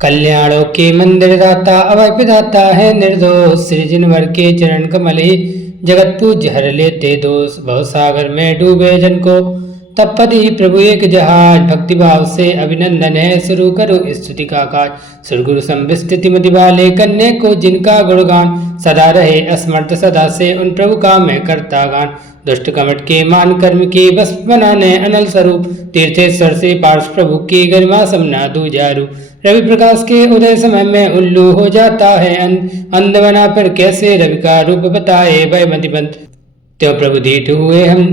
कल्याणों के मंदिर दाता अभय पिदाता है निर्दोष श्री जिनवर के चरण कमल ही जगत पूज्य हर लेते दोष भव सागर में डूबे जन को तब पद ही प्रभु एक जहाज भक्ति भाव से अभिनंदन है शुरू करो स्तुति का काज सुरगुरु संविस्तृति मति वाले कन्या को जिनका गुणगान सदा रहे असमर्थ सदा से उन प्रभु का मैं करता गान दुष्ट कमट के मान कर्म की बस बनाने अनल स्वरूप तीर्थेश्वर से पार्श प्रभु की गरिमा समना दूजारू रवि प्रकाश के उदय समय में उल्लू हो जाता है अंध बना फिर कैसे रवि का रूप बताए भय मतिबंत त्यो प्रभु दीठ हुए हम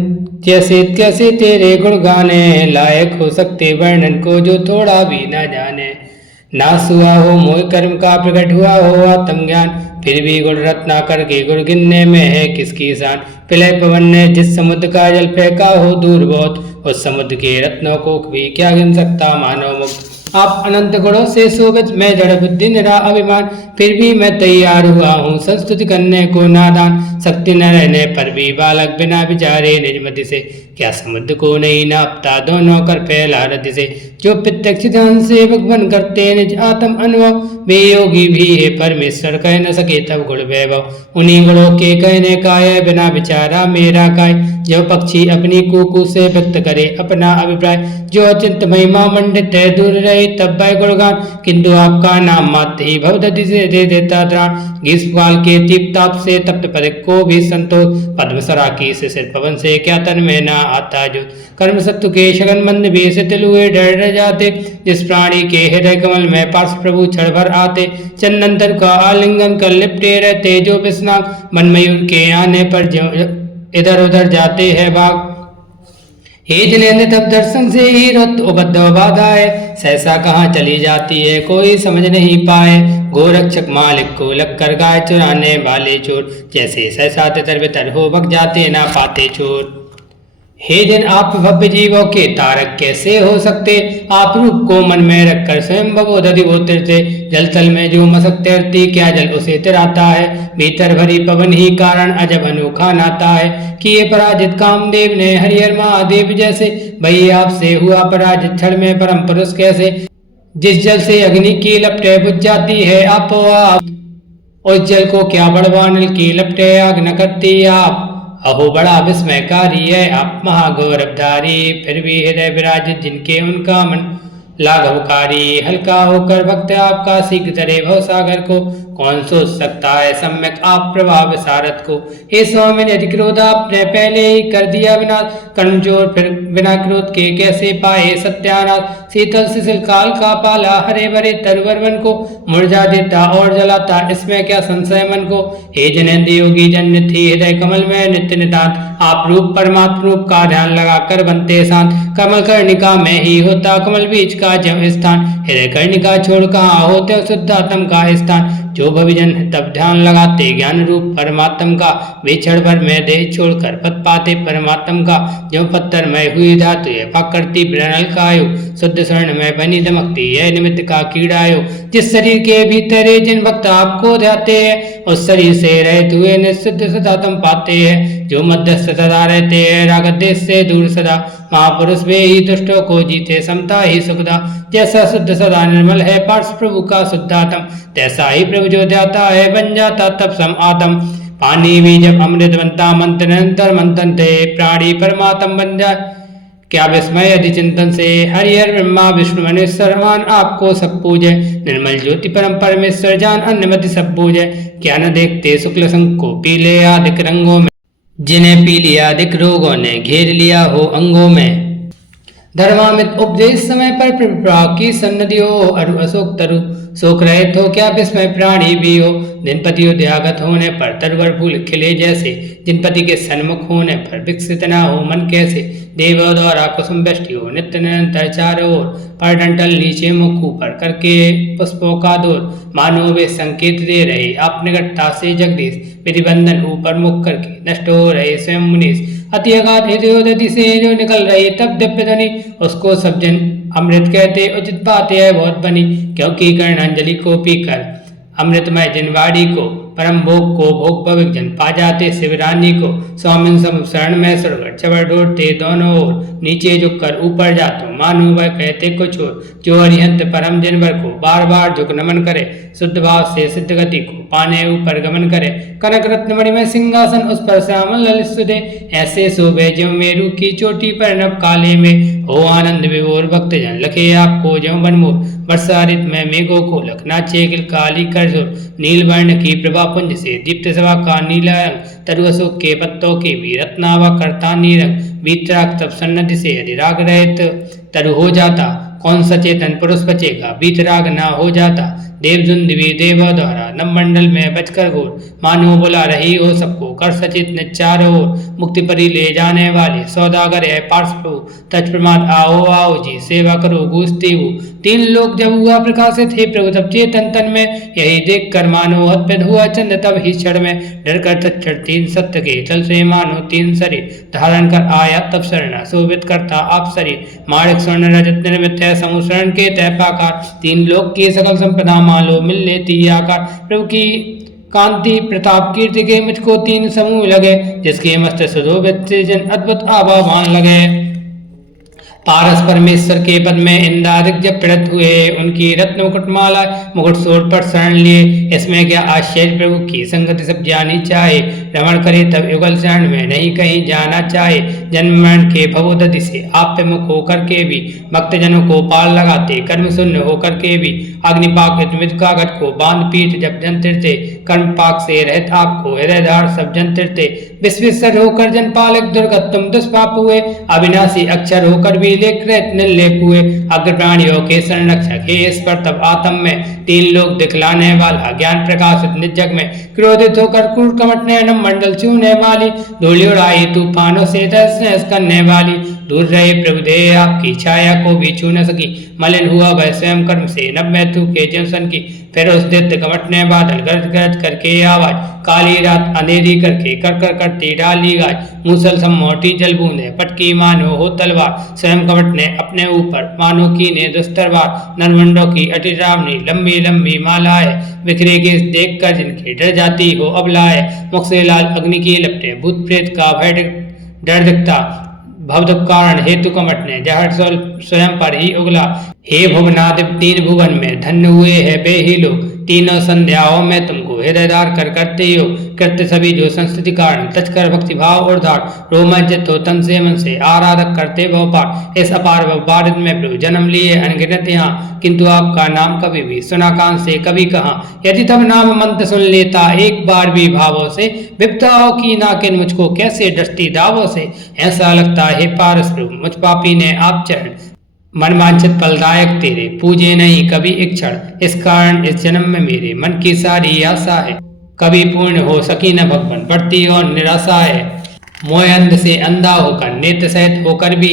जैसे कैसे तेरे गुण गाने लायक हो सकते वर्णन को जो थोड़ा भी न जाने नास हुआ हो मोह कर्म का प्रकट हुआ हो आत्म ज्ञान फिर भी गुण रत्ना करके गुण गिनने में है किसकी शान प्रलय पवन ने जिस समुद्र का जल फेंका हो दूर बहुत उस समुद्र के रत्नों को भी क्या गिन सकता मानव मुक्त आप अनंत गुणों से शोभित मैं जड़ बुद्धि निरा अभिमान फिर भी मैं तैयार हुआ हूँ संस्तुति करने को नादान शक्ति न रहने पर भी बालक बिना विचारे निजमति से क्या समुद्र को नहीं नापता दोनों कर फैला रति से जो प्रत्यक्ष ध्यान से भगवान करते निज आत्म अनुभव वे योगी भी है परमेश्वर कह न सके तब गुण वैभव उन्हीं गुणों के कहने का है बिना विचारा मेरा काय जो पक्षी अपनी कुकू से व्यक्त करे अपना अभिप्राय जो अचिंत महिमा मंडित है दूर रहे तब वह गुणगान किंतु आपका नाम मात्र ही भवदति से दे देता त्राण ग्रीष्मकाल के तीप ताप से तप्त पद को भी संतोष पद्मसरा की शिशिर पवन से क्या तन में ना आता जो कर्म सत्व के शगन मंद भी से तिलुए डर जाते जिस प्राणी के हृदय कमल में पार्श प्रभु क्षण भर आते चंदन का आलिंगन कर लिपटे रहते जो विस्नाक मन मयूर के आने पर जो इधर उधर जाते हैं बाग हे जिनेन्द्र तब दर्शन से ही रत उबद्ध बाधा है सहसा कहाँ चली जाती है कोई समझ नहीं पाए गोरक्षक मालिक को लगकर गाय चुराने वाले चोर जैसे सहसा तितर बितर हो भग जाते ना पाते चोर हे जिन आप भव्य जीवों के तारक कैसे हो सकते आप रूप को मन में रखकर स्वयं भगवत से जल तल में जो मसक तैरती क्या जल उसे तिराता है भीतर भरी पवन ही कारण अजब अनोखा नाता है कि ये पराजित कामदेव ने हरिहर महादेव जैसे भई आपसे हुआ पराजित क्षण में परम पुरुष कैसे जिस जल से अग्नि की लपटे बुझ जाती है आप उस जल को क्या बड़वानल की लपटे आग न करती आप अहो बड़ा विस्मयकारी है आप महागौरवधारी फिर भी हृदय विराजित जिनके उनका मन लाघवकारी हल्का होकर भक्त आपका शीघ्र तरे भव सागर को कौन सोच सकता है सम्यक आप प्रभाव सारथ को हे स्वामी ने क्रोध आपने पहले ही कर दिया विनाश कमजोर फिर बिना क्रोध के कैसे पाए सत्यानाश शीतल शिशिल काल का पाला हरे भरे तरवर मन को मुरझा देता और जलाता इसमें क्या संशय मन को हे जनेन्द्र योगी जन्य थी हृदय कमल में नित्य नितांत आप रूप परमात्म रूप का ध्यान लगाकर बनते शांत कमल कर्णिका में ही होता कमल बीच का जब स्थान हृदय कर्णिका छोड़ कहाँ होते शुद्ध आत्म का स्थान जो भविजन तब ध्यान लगाते ज्ञान रूप परमात्म का वे क्षण भर में देह छोड़कर पद पाते परमात्म का जो पत्थर में हुई धातु है करती बिरनल कायो शुद्ध स्वर्ण में बनी दमकती है निमित्त का कीड़ायो जिस शरीर के भीतर जिन भक्त आपको ध्याते हैं उस शरीर से रहते हुए निश्चिद्ध सदा तुम पाते हैं जो मध्यस्थ सदा रहते हैं राग देश से दूर सदा महापुरुष वे ही दुष्टों को जीते समता ही सुखदा जैसा शुद्ध सदा निर्मल है पार्श प्रभु का शुद्धात्म तैसा ही प्रभु जो जाता है बन जाता तब सम आत्म पानी भी जब अमृत बनता मंत्र निरंतर मंथन थे प्राणी परमात्म बन जाए क्या विस्मय यदि चिंतन से हरिहर ब्रह्मा विष्णु मनुष्यमान आपको सब पूजे निर्मल ज्योति परम परमेश्वर जान अन्यमति सब पूजे क्या न देखते शुक्ल संग को पीले आदिक रंगों में जिन्हें पीली आदिक रोगों ने घेर लिया हो अंगों में धर्मामित उपदेश समय पर प्रभाव की सन्नति हो अरु अशोक तरु शोक रहित हो क्या विस्मय प्राणी भी हो जिनपति उद्यागत होने पर तरवर फूल खिले जैसे जिनपति के सन्मुख होने पर विकसित न हो मन कैसे देवों द्वारा कुसुम वृष्टि हो नित्य निरंतर चारों ओर पर डंटल नीचे मुख ऊपर करके पुष्पों का दौर मानो वे संकेत दे रहे आप निकटता से जगदीश विधिबंधन ऊपर मुख करके नष्ट हो रहे स्वयं मुनीश अति अगाध हृदयोदति से जो निकल रही तब दिव्य ध्वनि उसको सब जन अमृत कहते उचित बात है बहुत बनी क्योंकि कर्णांजलि को पीकर अमृतमय जिनवाड़ी को परम भोग को भोग पविक जन पा जाते शिवरानी को। स्वामिन सम शरण में सुरगढ़ चबर ढूंढते दोनों ओर, नीचे झुककर ऊपर जातो मानो वह कहते कुछ और। जो अरिहंत परम जिनवर को बार बार झुक नमन करे, शुद्ध भाव से सिद्ध गति को पाने ऊपर गमन करे। कनक रत्न मणि में सिंहासन उस पर श्यामल ललित सुधे, ऐसे शोभे ज्यों मेरू की चोटी पर नभ काले में। हो आनंद विभोर भक्त जन लखे आपको ज्यों बनमोर, वर्षा ऋत में मेघों को लख नाचे किल काली कर जोर। नील वर्ण की प्रभा पुंज से दीप्त सभा का नीला रंग, तरु अशोक के पत्तों के भी रत्नावा करता नीरंग। बीतराग तब सन्नति से यदि राग रहित तरु हो जाता, कौन सचेतन पुरुष बचेगा बीतराग ना हो जाता। देवजुंदवी देव द्वारा नवमंडल में बचकर घोर, मानो बुला रही हो सबको कर सचित निचार हो। मुक्ति परी ले जाने वाले सौदागर है पार्श प्रभु, तज प्रमाद आओ आओ जी सेवा करो गूंजती हो। तीन लोग जब हुआ प्रकाशित हे प्रभु तब चेतन तन में, यही देख कर मानो अद्भुत हुआ चंद तब ही क्षण में। डर कर तक्षण तीन सत्य के तल से मानो तीन शरीर, धारण कर आया तब शरण शोभित करता आप शरीर। माणिक स्वर्ण रजत निर्मित है समुशरण के तय पाकार, तीन लोक की सकल संपदा मालो मिल लेती आकार। प्रभु की कांति प्रताप कीर्ति के मुझको तीन समूह लगे, जिसके मस्त सुशोभित से जन अद्भुत आभावान लगे। पारस परमेश्वर के पद में इंद्रादिक जब प्रत हुए, उनकी रत्न मुकुटमाला मुकुट सोट पर शरण लिए। इसमें क्या आश्चर्य प्रभु की संगति सब जानी चाहे, रमण करे तब युगल शरण में नहीं कहीं जाना चाहे। जन्म मरण के भवोदधि से आप पे मुख होकर के भी, भक्त जनों को पाल लगाते कर्म शून्य होकर के भी। अग्निपाक मित कागज को बांध पीठ जब जन तिरते, कर्म पाक से रहित आपको हृदयधार सब जन तिरते। विश्वेश्वर होकर जन पालक दुर्गत तुम दुष्पाप हुए, अविनाशी अक्षर होकर भी लेख लेप हुए। अग्र प्राणियों के शरण रक्षक हे ईश्वर तब आत्म में, तीन लोग दिखलाने वाला ज्ञान प्रकाशित निज जग में। क्रोधित होकर क्रूर कमटने नम मंडल छूने वाली, धूलि उड़ाई तूफानों से तहस करने वाली। दूर रहे प्रभु देह आपकी छाया को भी छू न सकी, मलिन हुआ वह स्वयं कर्म से नभ में थू के जंसन की। फिर उस दैत्य कमटने बादल गरज गरज करके आवाज, काली रात अंधेरी करके कर कर करती डाली गाय। मूसल सम मोटी जल बूंदे पटकी मानो हो तलवार, स्वयं कमटने अपने ऊपर मानो कीने दुस्तरवार। नरमुंडों की अति रावनी लंबी लंबी मालाएं, बिखरे के देख कर जिनके डर जाती हो अबलाए। मुख से लाल अग्नि की लपटे भूत प्रेत का भय डर दिखता, भवदुख कारण हेतु कमटने जहर स्वयं पर ही उगला। हे भुवनादिप तीन भुवन में धन्य हुए है बेही लोग, तीनों संध्याओं में तुमको हृदयदार कर करते हो। कृत्य सभी जो संस्कृति कारण तचकर भक्ति भाव और धार, रोमांचित हो तन से मन से आराधक करते बहु पार। इस अपार भारत में प्रभु जन्म लिए अनगिनत यहाँ, किंतु आपका नाम कभी भी सुना कान से कभी कहाँ। यदि तब नाम मंत्र सुन लेता एक बार भी भावों से, विपदाओं की नाकिन मुझको कैसे डसती दावों से। ऐसा लगता है पारस प्रभु मुझ पापी ने आप चरण, मनवांछित फलदायक तेरे पूजे नहीं कभी एक क्षण। इस कारण इस जन्म में मेरे मन की सारी आशा है, कभी पूर्ण हो सकी न भगवान बढ़ती और निराशा है। मोह अंध से अंधा होकर नेत्र सहित होकर भी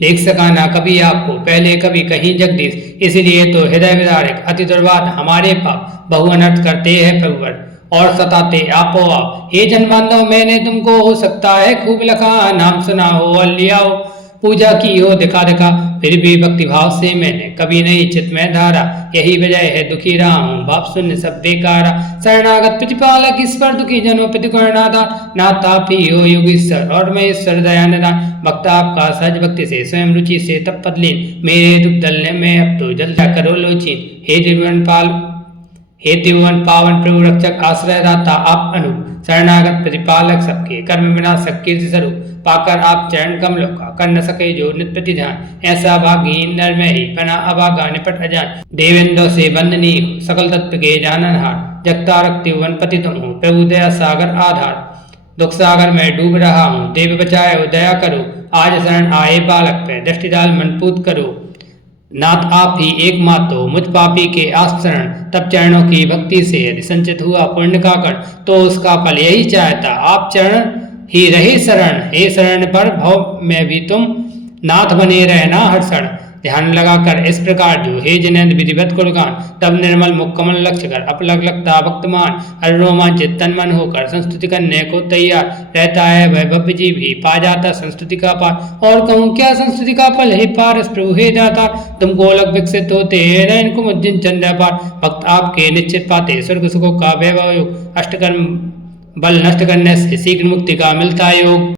देख सका ना कभी आपको पहले कभी कहीं जगदीश। इसलिए तो हृदय विदारक अति दुर्वाद हमारे पाप बहु अनर्थ करते हैं प्रभुवर और सताते आपो आप। हे जन बांधव मैंने तुमको हो सकता है खूब लखा, नाम सुना हो और लियाओ, पूजा की हो दिखा दिखा, फिर भी भक्ति भाव से मैंने कभी नहीं चित में धारा। यही वजह है दुखी रहा हूँ बाप शून्य सब बेकारा। शरणागत प्रतिपालक ईश्वर दुखी जनों प्रतिकरणादा, नाता भी हो योगीश्वर और मैं ईश्वर दयानिदान। भक्त आपका सहज भक्ति से स्वयं रुचि से तप पदलीन, मेरे दुख दलने में अब तो जल्दा करो लोचीन। हे त्रिभुवन पावन प्रभु रक्षक आश्रय दाता आप अनूप, शरणागत प्रतिपालक सबके कर्म विनाशक कीर्ति स्वरूप। पाकर आप चरण कमलों का कर न सके जो नित प्रति ध्यान, ऐसा भागी नर में ही बना अभागा निपट अजान। देवेंद्र से बंदनी सकल तत्व के जाननहार, जगता रखते वनपति तुम हो प्रभु दया सागर आधार। दुख सागर में डूब रहा हूँ देव बचाए दया करो, आज शरण आए बालक पे दृष्टि डाल मनपूत करो। नाथ आप ही एकमात्र हो मुझ पापी के आश्ररण, तब चरणों की भक्ति से यदि संचित हुआ पुण्य का कर, तो उसका फल यही चाहता आप चरण ही रहे शरण। हे शरण पर भव में भी तुम नाथ बने रहना हर क्षण, ध्यान लगाकर इस प्रकार जो हे जिनेन्द्र विधिवत गुणगान, तब निर्मल मुख कमल लक्ष्य कर अपलग लगता भक्तमान, हर रोमांचित तन मन होकर संस्तुति करने को तैयार रहता है। वह भव्य जीव ही पा जाता संस्तुति का पार, और कहूँ क्या संस्तुति का फल हे पारस प्रभु हे दाता। तुम गोलक विकसित होते नयन कुमुज्जिन चंद्र पार, भक्त आपके निश्चित पाते स्वर्ग सुखों का वैभव योग, अष्टकर्म बल नष्ट करने से शीघ्र मुक्ति का मिलता योग।